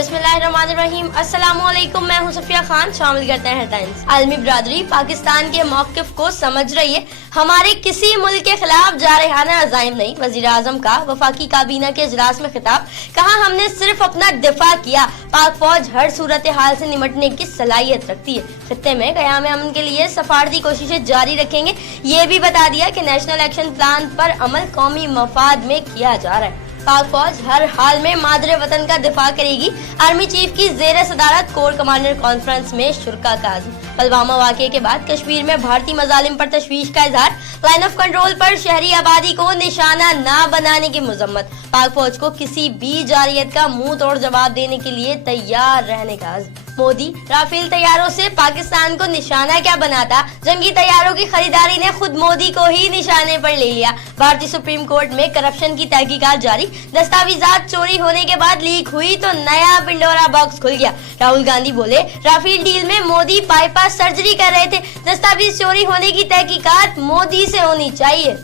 बिस्मिल्लाहिर्रहमानिर्रहीम। अस्सलामुअलैकुम, मैं हूं सफिया खान। शामिल करते हैं हेडलाइंस। आलमी बिरादरी पाकिस्तान के मौक़िफ़ को समझ रही है। हमारे किसी मुल्क के खिलाफ जारहाना अज़ाइम नहीं। वज़ीर आज़म का वफाकी काबीना के इजलास में खिताब। कहा, हमने सिर्फ अपना दिफा किया। पाक फौज हर सूरत हाल से निमटने की सलाहियत रखती है। खित्ते में क़याम अमन के लिए सफारती कोशिशें जारी रखेंगे। ये भी बता दिया कि नेशनल एक्शन प्लान पर अमल कौमी मफाद में किया जा रहा है। पाक फौज हर हाल में मादरे वतन का दिफा करेगी। आर्मी चीफ की ज़ेर सदारत कोर कमांडर कॉन्फ्रेंस में शुरा का आज़म। पुलवामा वाक़े के बाद कश्मीर में भारतीय मज़ालिम पर तशवीश का इजहार। लाइन ऑफ कंट्रोल पर शहरी आबादी को निशाना ना बनाने की मुज़म्मत। पाक फौज को किसी भी जारियत का मुंह तोड़ जवाब देने के लिए तैयार रहने का आज़म। मोदी राफेल तैयारों से पाकिस्तान को निशाना क्या बनाता। जंगी तैयारों की खरीदारी ने खुद मोदी को ही निशाने पर ले लिया। भारतीय सुप्रीम कोर्ट में करप्शन की तहकीकात जारी। दस्तावेजात चोरी होने के बाद लीक हुई तो नया पिंडोरा बॉक्स खुल गया। राहुल गांधी बोले, राफेल डील में मोदी बाईपास सर्जरी कर रहे थे। दस्तावेज चोरी होने की तहकीकात मोदी से होनी चाहिए।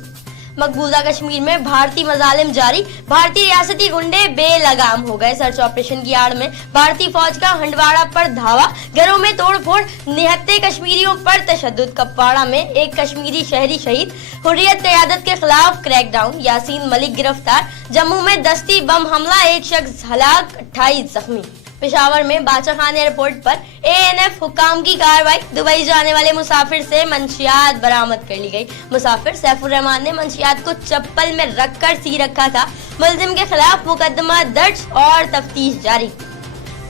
मकबूजा कश्मीर में भारतीय मजालिम जारी। भारतीय रियासती गुंडे बेलगाम हो गए। सर्च ऑपरेशन की आड़ में भारतीय फौज का हंडवाड़ा पर धावा। घरों में तोड़फोड़, निहत्ते कश्मीरियों पर तशद्दुद। कपवाड़ा में एक कश्मीरी शहरी शहीद। हुर्रियत क़यादत के खिलाफ क्रैकडाउन। यासीन मलिक गिरफ्तार। जम्मू में दस्ती बम हमला, एक शख्स हलाक, 28 जख्मी। पेशावर में बादशाह खान एयरपोर्ट पर ANF हुकाम की कार्रवाई। दुबई जाने वाले मुसाफिर से मंशियात बरामद कर ली गई। मुसाफिर सैफुर रहमान ने मंशियात को चप्पल में रखकर सी रखा था। मुलजिम के खिलाफ मुकदमा दर्ज और तफ्तीश जारी।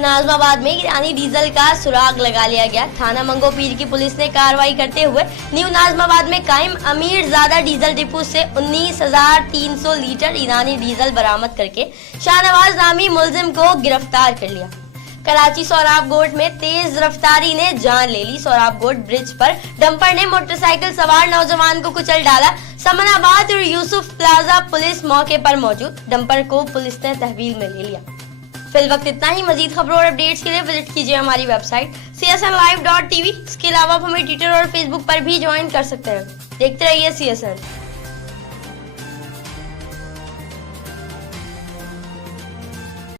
नाज़माबाद में ईरानी डीजल का सुराग लगा लिया गया। थाना मंगोपीर की पुलिस ने कार्रवाई करते हुए न्यू नाज़माबाद में कायम अमीरजादा डीजल डिपो से 19,300 लीटर ईरानी डीजल बरामद करके शाहनवाज नामी मुलजिम को गिरफ्तार कर लिया। कराची सोराब गोट में तेज रफ्तारी ने जान ले ली। सोराब गोट ब्रिज पर डंपर ने मोटरसाइकिल सवार नौजवान को कुचल डाला। समनाबाद और यूसुफ प्लाजा पुलिस मौके पर मौजूद। डंपर को पुलिस ने तहवील में ले लिया। फिल वक्त इतना ही। मजीद खबरों और अपडेट्स के लिए विजिट कीजिए हमारी वेबसाइट csnlive.tv। इसके अलावा आप हमें ट्विटर और फेसबुक पर भी ज्वाइन कर सकते हैं। देखते रहिए CSN।